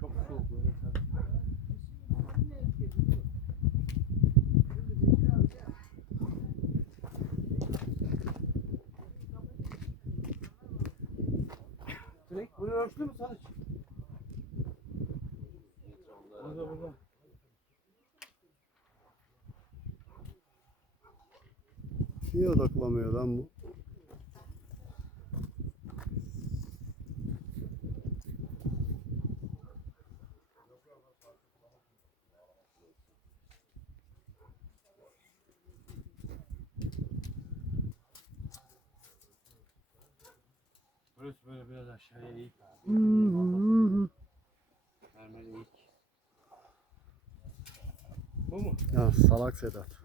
Çok soğuk böyle. Direkt bunu ölçtü mü Sadıç? Niye odaklamıyor lan bu? Burası böyle biraz aşağıya eğik abi. Mermer eğik. Bu mu? Ya salak Sedat.